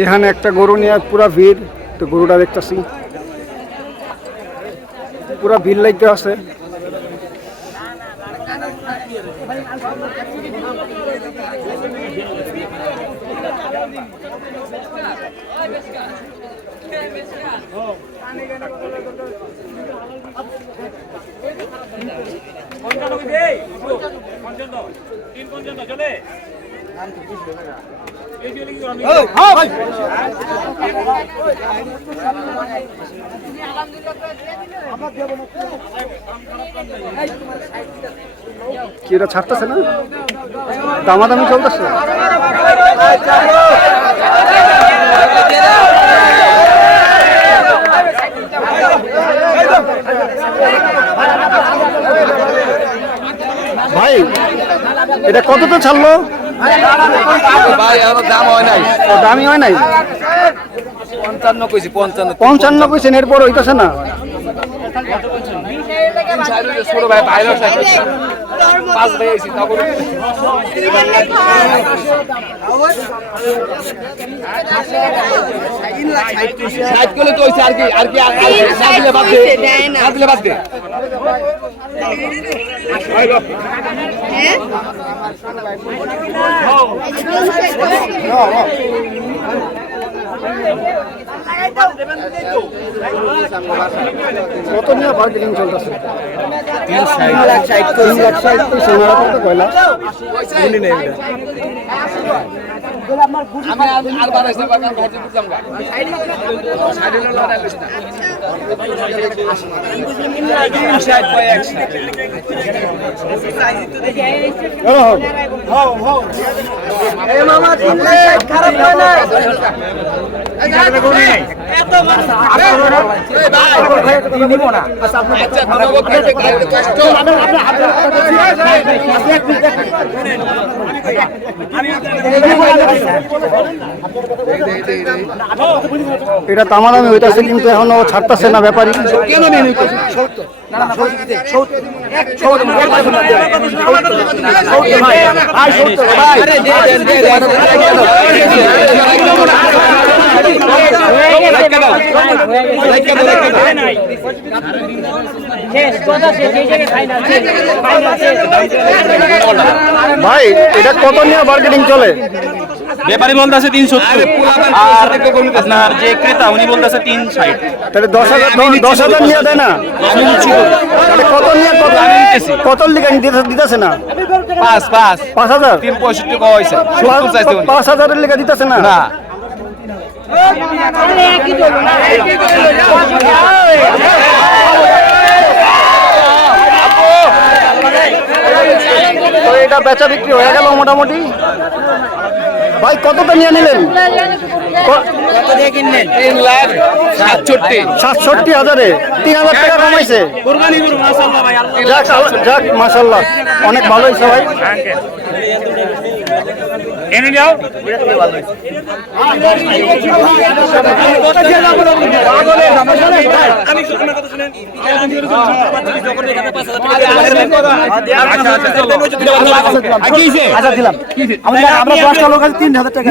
এখানে একটা গরু নিয়ে পুরা ভিড়, তো গরুটা দেখতেছি পুরা ভিড় লাগতে আছে। কি এটা ছাড়তেছে না, দামাদামি চলতেছে। ভাই এটা কতটা ছাড়লো? ভাই আমার দাম হয় নাই, দামি হয় নাই। 55 কইছি, 55 কইছেন, এরপর হইতেছে না। ছোট ভাই বাইরে 5 ভাই আইছি তখন সাইড করলে তো হইছে আর কি না দিলে বাদ দে, না দিলে বাদ দে। কত নিয়ে বার্গেনিং চলতেছে? 360 কয়লা আমি আর বাড়াইছে বাগান ভাজি বুঝলাম না সাইডে লড়াই লইছ না 360 বাই 100 এই মামা 3 লাখ খারাপ হয় না। এত আরে এই ভাই নিব না। আচ্ছা বাবা খেতে কষ্ট এটা দামাদামি হইতাছে, কিন্তু এখনো ছাড়তেছে না ব্যাপারী। কেন নিয়ে নিতে ভাই এটা কত নিয়ে বার্গেনিং চলে? ব্যাপারী বলতেছে 370 আর আপনার যে ক্রেতা উনি বলতেছে 360। তাহলে 10,000 নিয়ে দেয় না? তাহলে কত নিয়ে কত লিখে দিতেছে না? 5,000 365 কয় হইছে 70 চাইছে উনি 5,000 লিখে দিতেছে না? না তো এটা বেচা বিক্রি হয়ে গেল মোটামুটি। ভাই কতটা নিয়ে নিলেন? কত দিয়ে কিনলেন? 3,67,000-এ 3,000 টাকা কমাইছে। যাক মাশাআল্লাহ, অনেক ভালো হয়েছে ভাই। এনে যাও আমরা 10টা লোক আছে 3,000 টাকা।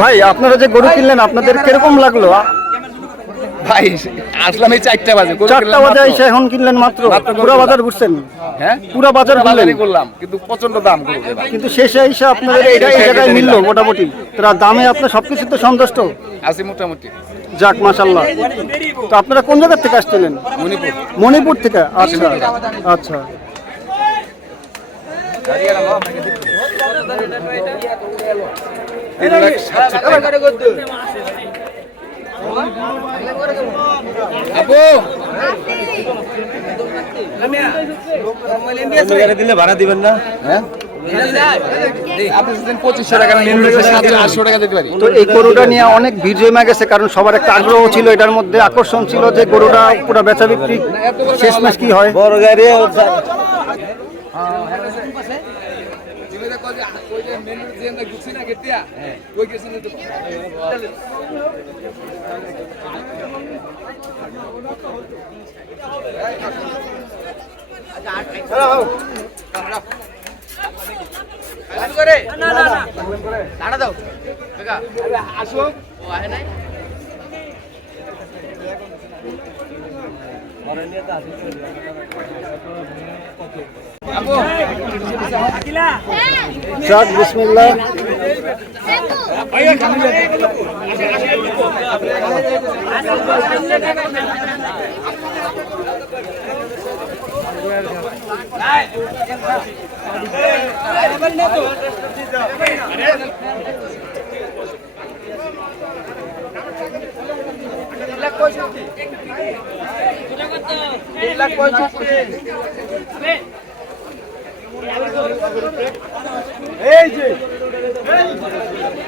ভাই আপনারা যে গরু কিনলেন আপনাদের কিরকম লাগলো? ভাই আসলাম এই 4টা বাজে, 4টা বাজে এসে এখন কিনলেন মাত্র? পুরো বাজার ঘুরছেন? হ্যাঁ পুরো বাজার ঘুরলেন করলাম, কিন্তু প্রচন্ড দাম গরু। কিন্তু শেষে এসে আপনাদের এই জায়গায় মিললো মোটামুটি, তারা দামে আপনার সবকিছু তো সন্তুষ্ট আছে মোটামুটি। যাক মাশাআল্লাহ। তো আপনারা কোন জায়গা থেকে আসছিলেন? মণিপুর। মণিপুর থেকে? আচ্ছা আচ্ছা। আপু দিলে ভাড়া দিবেন না? হ্যাঁ, আপনি 2500 টাকা মেন রোডের সাথে 800 টাকা দিতে পারি। তো এই গরুটা নিয়ে অনেক ভিড় জমে গেছে, কারণ সবার একটা আগ্রহ ছিল, এটার মধ্যে আকর্ষণ ছিল যে গরুটা পুরো বেচা বিক্রি শেষ ম্যাচ কি হয়। বড় গাড়ি মেন রোড দিয়ে গুছি না গেটিয়া ওই গেছে না তো যাক, বিসমিল্লাহ।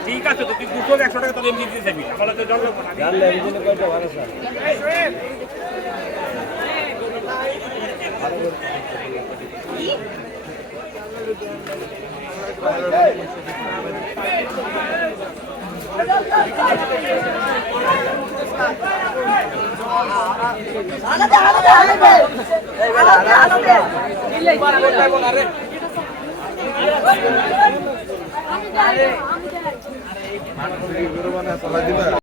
ঠিক আছে, তো তুই 200 100 টাকা তো এমনি দিয়ে যাবি, তাহলে তো জল লাগবে না। জানলে একদিনে কয়টা ভাড়া স্যার?